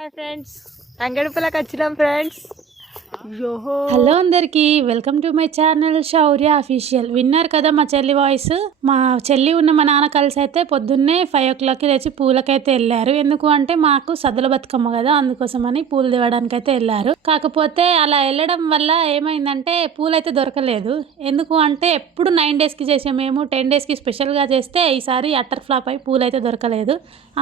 Hi friends, అంగడిపల్లకి వచ్చినాం friends. Hello అందరికి, welcome to my channel Shaurya official. విన్నారు కదా మా చెల్లి వాయిస్. మా చెల్లి ఉన్న మా నాన్న కలిసి అయితే పొద్దున్నే 5 o'clock తెచ్చి పూలకైతే వెళ్ళారు. ఎందుకు అంటే మాకు సద్దుల బతుకమ్మ కదా, అందుకోసమని పూలు తేవడానికి అయితే వెళ్ళారు. కాకపోతే అలా వెళ్ళడం వల్ల ఏమైందంటే పూలైతే దొరకలేదు. ఎందుకు అంటే ఎప్పుడు 9 daysకి చేసే మేము 10 daysకి స్పెషల్గా చేస్తే ఈసారి అట్టర్ ఫ్లాప్ అయి పూలు అయితే దొరకలేదు.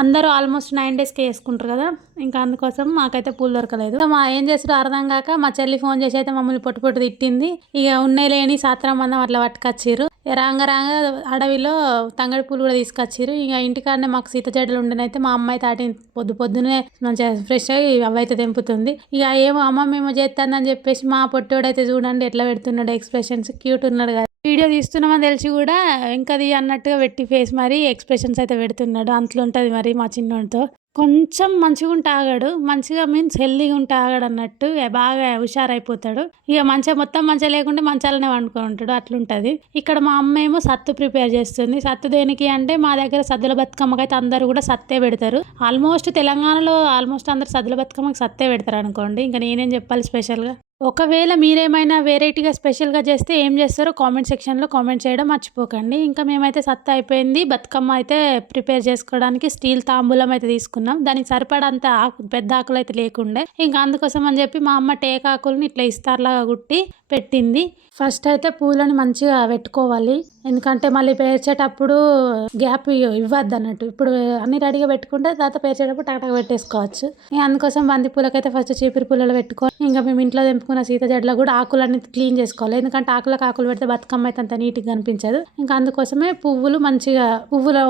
అందరూ ఆల్మోస్ట్ 9 daysకి వేసుకుంటారు కదా, ఇంకా అందుకోసం మాకైతే పూలు దొరకలేదు. మా ఏం చేస్తారో అర్థం కాక మా చెల్లి ఫోన్ చేసి అయితే మమ్మల్ని పొట్టు తిట్టింది. ఇక ఉన్నాయి లేని సాత్రం మందం అట్లా పట్టుకొచ్చిర్రు. రాంగ అడవిలో తంగడి పూలు కూడా తీసుకొచ్చిర్రు. ఇక ఇంటికాడనే మాకు సీత జడలు ఉండనైతే మా అమ్మాయి తాటి పొద్దున్నే మంచిగా ఫ్రెష్ అయ్యి అవైతే తెంపుతుంది. ఇక ఏమో అమ్మ మేము చేస్తానని చెప్పేసి మా పొట్టోడైతే చూడండి ఎట్లా పెడుతున్నాడు ఎక్స్ప్రెషన్స్, క్యూట్ ఉన్నాడు కదా. వీడియో తీస్తున్నామని తెలిసి కూడా ఇంకది అన్నట్టుగా పెట్టి ఫేస్ మరి ఎక్స్ప్రెషన్స్ అయితే పెడుతున్నాడు. అంతలో ఉంటుంది మరి మా చిన్నోడితో. కొంచెం మంచిగా ఉంటే ఆగాడు, మంచిగా మీన్స్ హెల్దీగా ఉంటే ఆగాడు అన్నట్టు, బాగా హుషారైపోతాడు. ఇక మంచిగా మొత్తం మంచిగా లేకుంటే మంచాలనే వండుకొని ఉంటాడు, అట్లుంటుంది. ఇక్కడ మా అమ్మ ఏమో సత్తు ప్రిపేర్ చేస్తుంది. సత్తు దేనికి అంటే మా దగ్గర సద్దుల బతుకమ్మకి అయితే అందరూ కూడా సత్తే పెడతారు. ఆల్మోస్ట్ తెలంగాణలో అందరు సద్దుల బతుకమ్మకి సత్తే పెడతారు అనుకోండి. ఇంకా నేనేం చెప్పాలి స్పెషల్గా. ఒకవేళ మీరేమైనా వెరైటీగా స్పెషల్గా చేస్తే ఏం చేస్తారో కామెంట్ సెక్షన్లో కామెంట్ చేయడం మర్చిపోకండి. ఇంకా మేమైతే సత్తా అయిపోయింది. బతుకమ్మ అయితే ప్రిపేర్ చేసుకోవడానికి స్టీల్ తాంబూలం అయితే తీసుకున్నాం. దానికి సరిపడంత పెద్ద ఆకులు అయితే లేకుండే, ఇంకా అందుకోసం అని చెప్పి మా అమ్మ టేకాకుల్ని ఇట్లా ఇస్తార్లాగా కుట్టి పెట్టింది. ఫస్ట్ అయితే పూలను మంచిగా పెట్టుకోవాలి, ఎందుకంటే మళ్ళీ పేర్చేటప్పుడు గ్యాప్ ఇవ్వద్దు అన్నట్టు. ఇప్పుడు అన్ని రెడీగా పెట్టుకుంటే తర్వాత పేర్చేటప్పుడు టకటక పెట్టేసుకోవచ్చు. అందుకోసం బంతి పూలకైతే ఫస్ట్ చీపిరి పూలలో పెట్టుకొని, ఇంకా మేము ఇంట్లో తెంపుకున్న సీత జడలో కూడా ఆకులన్నీ క్లీన్ చేసుకోవాలి. ఎందుకంటే ఆకులు పెడితే బతుకమ్మ అయితే అంత నీట్గా కనిపించదు. ఇంకా అందుకోసమే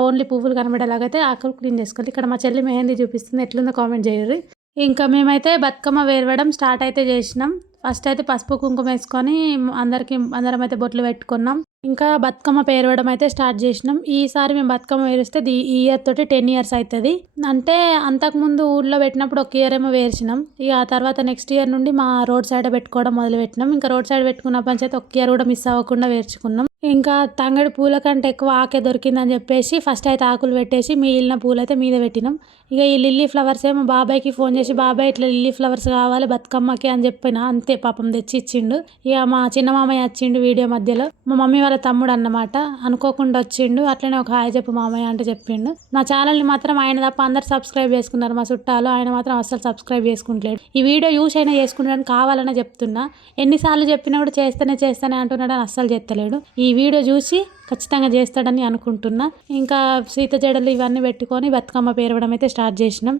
ఓన్లీ పువ్వులు కనబడేలాగైతే ఆకులు క్లీన్ చేసుకోవాలి. ఇక్కడ మా చెల్లి మెహందీ చూపిస్తుంది, ఎట్లుందో కామెంట్ చేయరు. ఇంకా మేమైతే బతుకమ్మ వేరవడం స్టార్ట్ అయితే చేసినాం. ఫస్ట్ అయితే పసుపు కుంకుమ వేసుకొని అందరం అయితే బొట్లు పెట్టుకున్నాం. ఇంకా బతుకమ్మ పేరవడం అయితే స్టార్ట్ చేసినాం. ఈసారి మేము బతుకమ్మ వేరిస్తే ఈ ఇయర్ తోటి 10 years అవుతుంది. అంటే అంతకుముందు ఊళ్ళో పెట్టినప్పుడు ఒక ఇయర్ ఏమో వేర్చినాం. ఇక ఆ తర్వాత నెక్స్ట్ ఇయర్ నుండి మా రోడ్ సైడ్ పెట్టుకోవడం మొదలు పెట్టినాం. ఇంకా రోడ్ సైడ్ పెట్టుకున్న పంచైతే ఒక ఇయర్ కూడా మిస్ అవ్వకుండా వేర్చుకున్నాం. ఇంకా తంగడి పూల కంటే ఎక్కువ ఆకే దొరికిందని చెప్పేసి ఫస్ట్ అయితే ఆకులు పెట్టేసి మిగిలిన పూలు అయితే మీద పెట్టినాం. ఇక ఈ లిల్లీ ఫ్లవర్స్ ఏమో బాబాయ్కి ఫోన్ చేసి, బాబాయ్ ఇట్లా లిల్లీ ఫ్లవర్స్ కావాలి బతుకమ్మకి అని చెప్పిన, అంతే పాపం తెచ్చి ఇచ్చిండు. ఇక మా చిన్న మామయ్య వచ్చిండు వీడియో మధ్యలో, మా మమ్మీ వాళ్ళ తమ్ముడు అన్నమాట, అనుకోకుండా వచ్చిండు. అట్లనే ఒక హాయ్ చెప్పు మామయ్య అంటే చెప్పిండు. నా ఛానల్ని మాత్రం ఆయన తప్ప అందరు సబ్స్క్రైబ్ చేసుకున్నారు మా చుట్టాలు, ఆయన మాత్రం అస్సలు సబ్స్క్రైబ్ చేసుకుంటలేడు. ఈ వీడియో యూస్ అయినా చేసుకుంటాడని కావాలనే చెప్తున్నా. ఎన్నిసార్లు చెప్పినా కూడా చేస్తానే అంటున్నాడు అని అస్సలు చేస్తలేడు. ఈ వీడియో చూసి ఖచ్చితంగా చేస్తాడని అనుకుంటున్నా. ఇంకా సీత జడలు ఇవన్నీ పెట్టుకొని బతుకమ్మ పేరవడం అయితే స్టార్ట్ చేసినాం.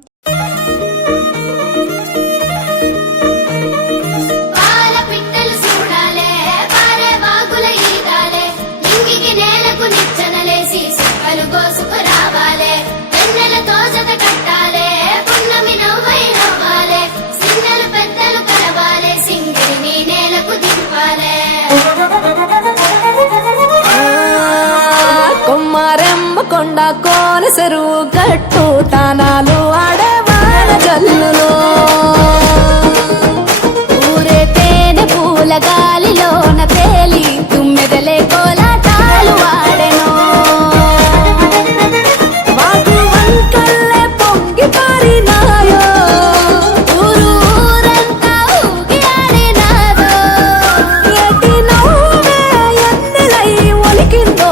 కొండ కోన చెరువు గట్టు తానాలు ఆడవాళ్ళ జల్లులో ఊరే తేనె పూల గాలిలోన తేలి తుమ్మెదలే కోలాటాలు వాడెను. వాగు వంకల్లే పొంగి పారినాయో, ఊరంతా ఊగి ఆడినాదో, ఎటి నవ్వే ఎన్నెలై ఒలికిందో,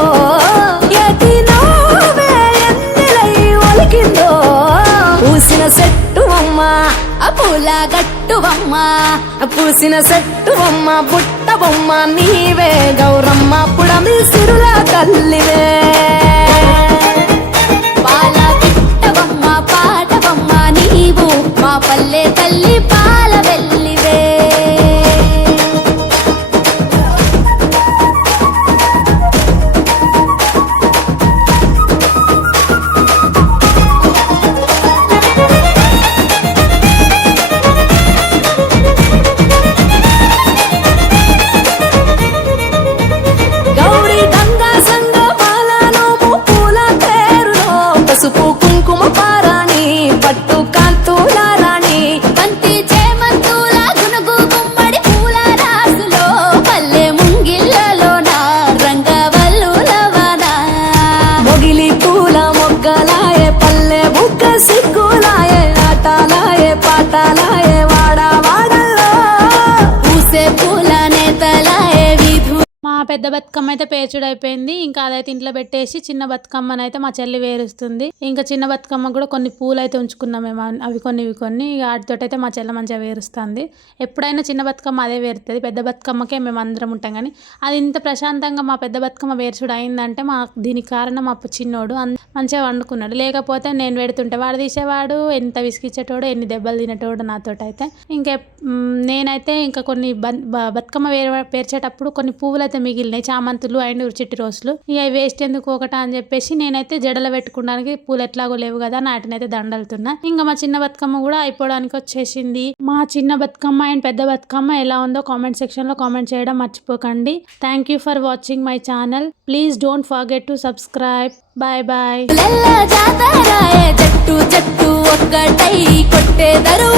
పూసిన చెట్టువమ్మ పూల గట్టువమ్మ, పూసిన చెట్టువమ్మ పుట్ట బొమ్మ నీవే గౌరమ్మ, పుడమి సిరుల తల్లివే. పాల పిట్టవమ్మ పాటవమ్మ నీవు మా పల్లె తల్లి పాల వెల్లివే. బతుకమ్మ అయితే పేర్చుడు అయిపోయింది. ఇంకా అదైతే ఇంట్లో పెట్టేసి చిన్న బతుకమ్మనైతే మా చెల్లి వేరుస్తుంది. ఇంకా చిన్న బతుకమ్మ కూడా కొన్ని పూలు అయితే ఉంచుకున్నాం మేము, అవి కొన్ని ఇవి కొన్ని. వాటితో అయితే మా చెల్లి మంచిగా వేరుస్తుంది. ఎప్పుడైనా చిన్న బతుకమ్మ అదే వేరుతుంది, పెద్ద బతుకమ్మకే మేము అందరం ఉంటాం. కానీ అది ఇంత ప్రశాంతంగా మా పెద్ద బతుకమ్మ వేర్చుడు అయిందంటే దీనికి కారణం మా చిన్నోడు మంచిగా వండుకున్నాడు. లేకపోతే నేను పెడుతుంటే వాడు తీసేవాడు, ఎంత విసిగిచ్చేటోడు, ఎన్ని దెబ్బలు తినేటోడు నాతోటి అయితే. నేనైతే ఇంకా కొన్ని బతుకమ్మ పేర్చేటప్పుడు కొన్ని పువ్వులు అయితే మిగిలినాయి, చామంతులు అండ్ చిట్టి రోజులు. ఇక వేస్ట్ ఎందుకు ఒకట అని చెప్పేసి నేనైతే జడలో పెట్టుకోవడానికి పూలు ఎట్లాగో లేవు కదా, నాటినైతే దండలుతున్నా. ఇంకా మా చిన్న బతుకమ్మ కూడా అయిపోవడానికి వచ్చేసింది. మా చిన్న బతుకమ్మ అండ్ పెద్ద బతుకమ్మ ఎలా ఉందో కామెంట్ సెక్షన్ లో కామెంట్ చేయడం మర్చిపోకండి. Thank you for watching my channel. Please don't forget to subscribe. Bye bye. జట్టు జట్టు ఒక్కటై కొట్టేదరు